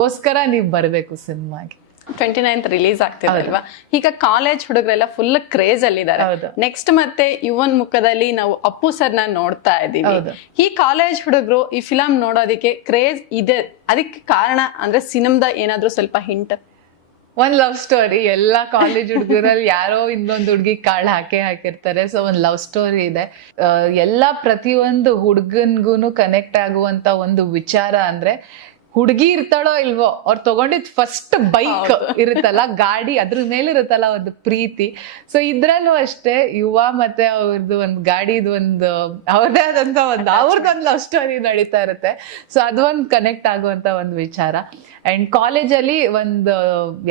ಗೋಸ್ಕರ ನೀವ್ ಬರ್ಬೇಕು ಸಿನಿಮಾಗೆ. 29th ರಿಲೀಸ್ ಆಗ್ತಿದಲ್ವಾ, ಈಗ ಕಾಲೇಜ್ ಹುಡುಗರೆಲ್ಲ ಫುಲ್ ಕ್ರೇಜ್ ಅಲ್ಲಿ ಇದಾರೆ. ನೆಕ್ಸ್ಟ್ ಮತ್ತೆ ಯುವನ್ ಮುಖದಲ್ಲಿ ನಾವು ಅಪ್ಪು ಸರ್ ನ ನೋಡ್ತಾ ಇದೀವಿ. ಈ ಕಾಲೇಜ್ ಹುಡುಗರು ಈ ಫಿಲಂ ನೋಡೋದಕ್ಕೆ ಕ್ರೇಜ್ ಇದೆ, ಅದಕ್ಕೆ ಕಾರಣ ಅಂದ್ರೆ ಸಿನಿಮಾದ ಏನಾದ್ರು ಸ್ವಲ್ಪ ಹಿಂಟ್? ಒಂದ್ ಲವ್ ಸ್ಟೋರಿ. ಎಲ್ಲಾ ಕಾಲೇಜ್ ಹುಡುಗರಲ್ಲಿ ಯಾರೋ ಇನ್ನೊಂದು ಹುಡ್ಗಿ ಕಾಳು ಹಾಕಿರ್ತಾರೆ. ಸೊ ಒಂದ್ ಲವ್ ಸ್ಟೋರಿ ಇದೆ. ಎಲ್ಲಾ ಪ್ರತಿಯೊಂದು ಹುಡ್ಗನ್ಗೂನು ಕನೆಕ್ಟ್ ಆಗುವಂತ ಒಂದು ವಿಚಾರ ಅಂದ್ರೆ, ಹುಡುಗಿ ಇರ್ತಾಳೋ ಇಲ್ವೋ, ಅವ್ರು ತಗೊಂಡಿದ್ ಫಸ್ಟ್ ಬೈಕ್ ಇರುತ್ತಲ್ಲ, ಗಾಡಿ, ಅದ್ರ ಮೇಲೆ ಇರುತ್ತಲ್ಲ ಒಂದು ಪ್ರೀತಿ. ಸೊ ಇದ್ರಲ್ಲೂ ಅಷ್ಟೇ ಯುವ ಮತ್ತೆ ಅವ್ರದ್ದು ಒಂದು ಗಾಡಿದು ಒಂದು ಅವ್ರದೇ ಆದಂತ ಅವ್ರದ್ದೊಂದು ಲವ್ ಸ್ಟೋರಿ ನಡೀತಾ ಇರುತ್ತೆ. ಸೊ ಅದು ಒಂದು ಕನೆಕ್ಟ್ ಆಗುವಂತ ಒಂದು ವಿಚಾರ. ಅಂಡ್ ಕಾಲೇಜಲ್ಲಿ ಒಂದು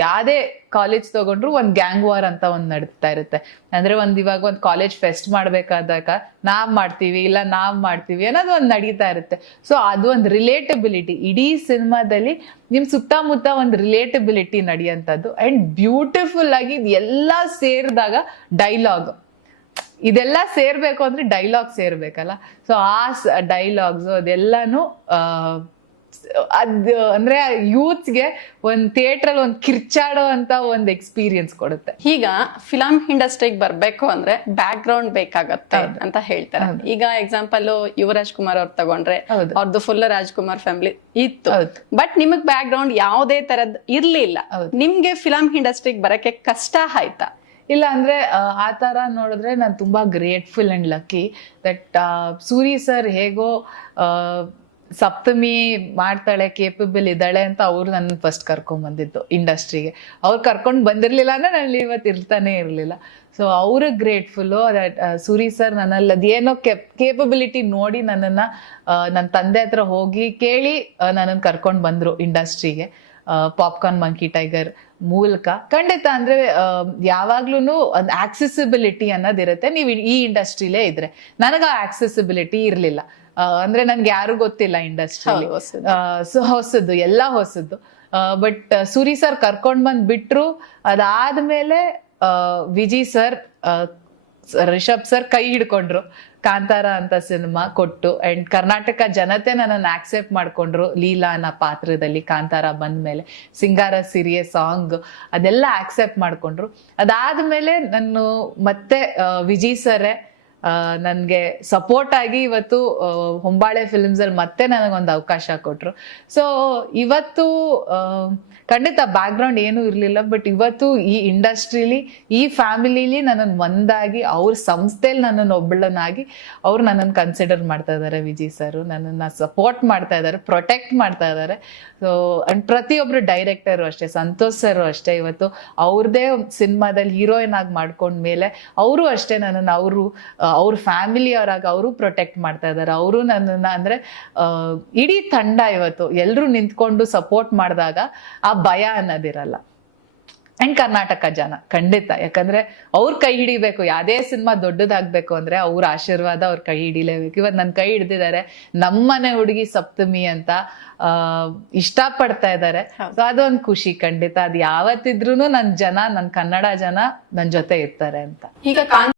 ಯಾವ್ದೇ ಕಾಲೇಜ್ ತಗೊಂಡ್ರು ಒಂದ್ ಗ್ಯಾಂಗ್ ವಾರ್ ಅಂತ ಒಂದ್ ನಡೀತಾ ಇರುತ್ತೆ. ಅಂದ್ರೆ ಇವಾಗ ಒಂದ್ ಕಾಲೇಜ್ ಫೆಸ್ಟ್ ಮಾಡ್ಬೇಕಾದಾಗ ನಾವ್ ಮಾಡ್ತೀವಿ ಇಲ್ಲ ನಾವ್ ಮಾಡ್ತೀವಿ ಅನ್ನೋದು ಒಂದ್ ನಡೀತಾ ಇರುತ್ತೆ. ಸೊ ಅದು ಒಂದು ರಿಲೇಟಬಿಲಿಟಿ ಇಡೀ ಸಿನಿಮಾದಲ್ಲಿ ನಿಮ್ ಸುತ್ತಮುತ್ತ ಒಂದು ರಿಲೇಟಬಿಲಿಟಿ ನಡೆಯುವಂಥದ್ದು. ಅಂಡ್ ಬ್ಯೂಟಿಫುಲ್ ಆಗಿ ಎಲ್ಲಾ ಸೇರಿದಾಗ ಡೈಲಾಗ್, ಇದೆಲ್ಲ ಸೇರ್ಬೇಕು ಅಂದ್ರೆ ಡೈಲಾಗ್ ಸೇರ್ಬೇಕಲ್ಲ. ಸೊ ಆ ಡೈಲಾಗ್ಸ್ ಅದೆಲ್ಲಾನು ಅದ್ ಅಂದ್ರೆ ಯೂತ್ಸ್ಗೆ ಒಂದ್ ಥಿಯೇಟರ್ ಅಲ್ಲಿ ಒಂದ್ ಕಿರ್ಚಾಡೋ ಅಂತ ಒಂದ್ ಎಕ್ಸ್ಪೀರಿಯನ್ಸ್ ಕೊಡುತ್ತೆ. ಈಗ ಫಿಲಂ ಇಂಡಸ್ಟ್ರಿಗೆ ಬರ್ಬೇಕು ಅಂದ್ರೆ ಬ್ಯಾಕ್ ಗ್ರೌಂಡ್ ಬೇಕಾಗತ್ತೆ ಅಂತ ಹೇಳ್ತಾರೆ. ಈಗ ಎಕ್ಸಾಂಪಲ್ ಯುವರಾಜ್ ಕುಮಾರ್ ಅವ್ರು ತಗೊಂಡ್ರೆ ಅವ್ರದ್ದು ಫುಲ್ ರಾಜ್ಕುಮಾರ್ ಫ್ಯಾಮಿಲಿ ಇತ್ತು, ಬಟ್ ನಿಮಗ್ ಬ್ಯಾಕ್ ಗ್ರೌಂಡ್ ಯಾವುದೇ ತರದ್ ಇರ್ಲಿಲ್ಲ. ನಿಮ್ಗೆ ಫಿಲಂ ಇಂಡಸ್ಟ್ರಿಗೆ ಬರಕ್ಕೆ ಕಷ್ಟ ಆಯ್ತಾ? ಇಲ್ಲ ಅಂದ್ರೆ ಆ ತರ ನೋಡಿದ್ರೆ ನಾನು ತುಂಬಾ grateful and lucky that Suri sir ಹೇಗೋ ಸಪ್ತಮಿ ಮಾಡ್ತಾಳೆ, ಕೇಪಬಲ್ ಇದ್ದಾಳೆ ಅಂತ ಅವ್ರು ನನ್ನ ಫಸ್ಟ್ ಕರ್ಕೊಂಡ್ ಬಂದಿದ್ದು ಇಂಡಸ್ಟ್ರಿಗೆ. ಅವ್ರು ಕರ್ಕೊಂಡ್ ಬಂದಿರ್ಲಿಲ್ಲ ಅಂದ್ರೆ ನಾನು ಇವತ್ತು ಇರ್ತಾನೆ ಇರ್ಲಿಲ್ಲ. ಸೊ ಅವ್ರ ಗ್ರೇಟ್ಫುಲ್ಲು ದಟ್ ಸೂರಿ ಸರ್ ನನ್ನಲ್ಲಿ ಅದೇನೋ ಕೇಪಬಿಲಿಟಿ ನೋಡಿ ನನ್ನನ್ನ ನನ್ನ ತಂದೆ ಹತ್ರ ಹೋಗಿ ಕೇಳಿ ನನ್ನನ್ನು ಕರ್ಕೊಂಡ್ ಬಂದ್ರು ಇಂಡಸ್ಟ್ರಿಗೆ. ಪಾಪ್ಕಾರ್ನ್ ಮಂಕಿ ಟೈಗರ್ ಮೂಲಕ ಖಂಡಿತ ಅಂದ್ರೆ ಯಾವಾಗ್ಲೂ ಒಂದು ಆಕ್ಸೆಸಿಬಿಲಿಟಿ ಅನ್ನೋದಿರುತ್ತೆ. ನೀವು ಈ ಇಂಡಸ್ಟ್ರಿಲೇ ಇದ್ರೆ, ನನಗ ಆ ಆಕ್ಸೆಸಿಬಿಲಿಟಿ ಇರ್ಲಿಲ್ಲ. ಅಂದ್ರೆ ನನ್ಗೆ ಯಾರು ಗೊತ್ತಿಲ್ಲ ಇಂಡಸ್ಟ್ರಿ. ಸೊ ಹೊಸದು, ಎಲ್ಲಾ ಹೊಸದು. ಬಟ್ ಸೂರಿ ಸರ್ ಕರ್ಕೊಂಡ್ ಬಂದ್ ಬಿಟ್ರು. ಅದಾದ್ಮೇಲೆ ವಿಜಿ ಸರ್, ರಿಷಬ್ ಸರ್ ಕೈ ಹಿಡ್ಕೊಂಡ್ರು, ಕಾಂತಾರ ಅಂತ ಸಿನಿಮಾ ಕೊಟ್ಟು. ಅಂಡ್ ಕರ್ನಾಟಕ ಜನತೆ ನನ್ನನ್ನು ಆಕ್ಸೆಪ್ಟ್ ಮಾಡ್ಕೊಂಡ್ರು ಲೀಲಾ ಅನ್ನೋ ಪಾತ್ರದಲ್ಲಿ. ಕಾಂತಾರ ಬಂದ್ಮೇಲೆ ಸಿಂಗಾರ ಸಿರಿಯ ಸಾಂಗ್ ಅದೆಲ್ಲ ಆಕ್ಸೆಪ್ಟ್ ಮಾಡ್ಕೊಂಡ್ರು. ಅದಾದ್ಮೇಲೆ ನಾನು ಮತ್ತೆ ವಿಜಿ ಸರೇ ನನ್ಗೆ ಸಪೋರ್ಟ್ ಆಗಿ ಇವತ್ತು ಹೊಂಬಾಳೆ ಫಿಲ್ಮ್ಸ್ ಅಲ್ಲಿ ಮತ್ತೆ ನನಗೊಂದು ಅವಕಾಶ ಕೊಟ್ರು. ಸೊ ಇವತ್ತು ಖಂಡಿತ ಬ್ಯಾಕ್ ಗ್ರೌಂಡ್ ಏನೂ ಇರ್ಲಿಲ್ಲ, ಬಟ್ ಇವತ್ತು ಈ ಇಂಡಸ್ಟ್ರಿಲಿ, ಈ ಫ್ಯಾಮಿಲಿಲಿ ನನ್ನನ್ನು ಒಂದಾಗಿ, ಅವ್ರ ಸಂಸ್ಥೆಯಲ್ಲಿ ನನ್ನನ್ನು ಒಬ್ಬಳನ್ನಾಗಿ ಅವ್ರು ನನ್ನನ್ನು ಕನ್ಸಿಡರ್ ಮಾಡ್ತಾ ಇದ್ದಾರೆ. ವಿಜಯ್ ಸರ್ ನನ್ನನ್ನು ಸಪೋರ್ಟ್ ಮಾಡ್ತಾ ಇದ್ದಾರೆ, ಪ್ರೊಟೆಕ್ಟ್ ಮಾಡ್ತಾ ಇದ್ದಾರೆ. ಸೊ ಅಂಡ್ ಪ್ರತಿಯೊಬ್ರು ಡೈರೆಕ್ಟರು ಅಷ್ಟೇ, ಸಂತೋಷ್ ಸರ್ ಅಷ್ಟೇ, ಇವತ್ತು ಅವ್ರದೇ ಸಿನಿಮಾದಲ್ಲಿ ಹೀರೋಯಿನ್ ಆಗಿ ಮಾಡ್ಕೊಂಡ್ಮೇಲೆ ಅವರು ಅಷ್ಟೇ ನನ್ನನ್ನು ಅವ್ರ ಫ್ಯಾಮಿಲಿ ಅವರಾಗ ಅವರು ಪ್ರೊಟೆಕ್ಟ್ ಮಾಡ್ತಾ ಇದ್ದಾರೆ. ಅವರು ನನ್ನನ್ನ ಅಂದ್ರೆ ಇಡೀ ತಂಡ ಇವತ್ತು ಎಲ್ರು ನಿಂತ್ಕೊಂಡು ಸಪೋರ್ಟ್ ಮಾಡಿದಾಗ ಆ ಭಯ ಅನ್ನೋದಿರಲ್ಲ. ಅಂಡ್ ಕರ್ನಾಟಕ ಜನ ಖಂಡಿತ, ಯಾಕಂದ್ರೆ ಅವ್ರ ಕೈ ಹಿಡಿಬೇಕು. ಯಾವ್ದೇ ಸಿನಿಮಾ ದೊಡ್ಡದಾಗ್ಬೇಕು ಅಂದ್ರೆ ಅವ್ರ ಆಶೀರ್ವಾದ ಅವ್ರ ಕೈ ಹಿಡಿಲೇಬೇಕು. ಇವತ್ತು ನನ್ನ ಕೈ ಹಿಡ್ದಿದ್ದಾರೆ, ನಮ್ಮನೆ ಹುಡುಗಿ ಸಪ್ತಮಿ ಅಂತ ಇಷ್ಟ ಪಡ್ತಾ ಇದ್ದಾರೆ. ಸೊ ಅದೊಂದು ಖುಷಿ ಖಂಡಿತ. ಅದು ಯಾವತ್ತಿದ್ರು ನನ್ನ ಕನ್ನಡ ಜನ ನನ್ನ ಜೊತೆ ಇರ್ತಾರೆ ಅಂತ. ಈಗ